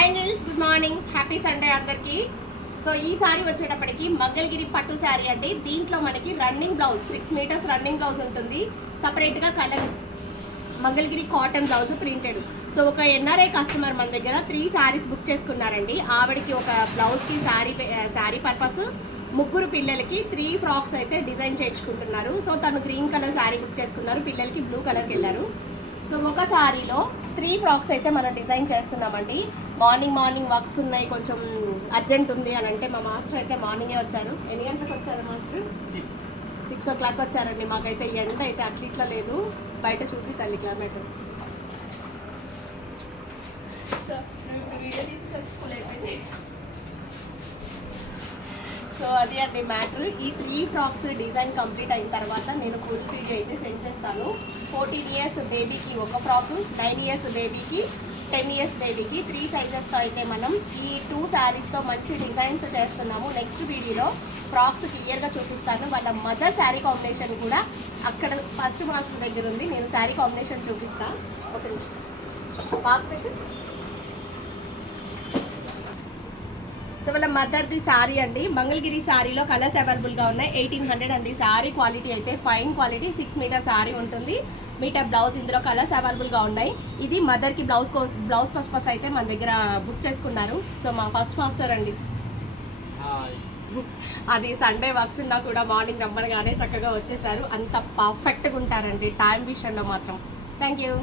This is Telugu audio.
Hi angels, good morning, happy Sunday అందరికి. సో ఈ సారీ వచ్చేటప్పటికి మంగళగిరి పట్టు శారీ అండి. దీంట్లో మనకి running blouse 6 metres running blouse ఉంటుంది. సపరేట్గా colour Mangalagiri cotton blouse printed. So ఒక ఎన్ఆర్ఐ కస్టమర్ మన దగ్గర 3 శారీస్ బుక్ చేసుకున్నారండి. ఆవిడకి ఒక బ్లౌజ్కి శారీ పర్పస్, 3 పిల్లలకి 3 ఫ్రాక్స్ అయితే డిజైన్ చేయించుకుంటున్నారు. సో తను గ్రీన్ కలర్ శారీ బుక్ చేసుకున్నారు, పిల్లలకి బ్లూ కలర్కి వెళ్ళారు. సో ఒక శారీలో 3 ఫ్రాక్స్ అయితే మనం డిజైన్ చేస్తున్నామండి. మార్నింగ్ వర్క్స్ ఉన్నాయి, కొంచెం అర్జెంట్ ఉంది అని అంటే మా మాస్టర్ అయితే మార్నింగే వచ్చారు. ఎన్ని గంటలకు వచ్చారు మాస్టర్? 6 o'clock వచ్చారండి. మాకైతే ఎండ అయితే అట్లా లేదు, బయట చూపి తల్లి క్లైమేట్. సో ఇప్పుడు వీడియో తీసి ఫుల్ అయిపోయింది. సో అది అండి మ్యాటర్. ఈ 3 ఫ్రాక్స్ డిజైన్ కంప్లీట్ అయిన తర్వాత నేను ఫుల్ వీడియో అయితే సెండ్ చేస్తాను. 14 years బేబీకి ఒక ఫ్రాక్, 9 years బేబీకి, 10 years బేబీకి 3 సైజెస్తో అయితే మనం ఈ 2 శారీస్తో మంచి డిజైన్స్ చేస్తున్నాము. నెక్స్ట్ వీడియోలో ఫ్రాక్స్ క్లియర్గా చూపిస్తాను. వాళ్ళ మదర్ శారీ కాంబినేషన్ కూడా అక్కడ ఫస్ట్ మాస్టర్ దగ్గర ఉంది. నేను శారీ కాంబినేషన్ చూపిస్తాను. ఓకే పాప. సో వాళ్ళ మదర్ది శారీ అండి. మంగళగిరి శారీలో కలర్స్ అవైలబుల్గా ఉన్నాయి. 1800 అండి శారీ క్వాలిటీ అయితే, ఫైన్ క్వాలిటీ. 6 మీటర్ శారీ ఉంటుంది, మీటర్ బ్లౌజ్. ఇందులో కలర్స్ అవైలబుల్గా ఉన్నాయి. ఇది మదర్కి బ్లౌజ్ పర్పస్ అయితే మన దగ్గర బుక్ చేసుకున్నారు. సో మా ఫస్ట్ మాస్టర్ అండి. అది సండే వర్క్స్ ఉన్నా కూడా మార్నింగ్ రమ్మనగానే చక్కగా వచ్చేసారు. అంత పర్ఫెక్ట్గా ఉంటారండి టైం విషయంలో మాత్రం. Thank you.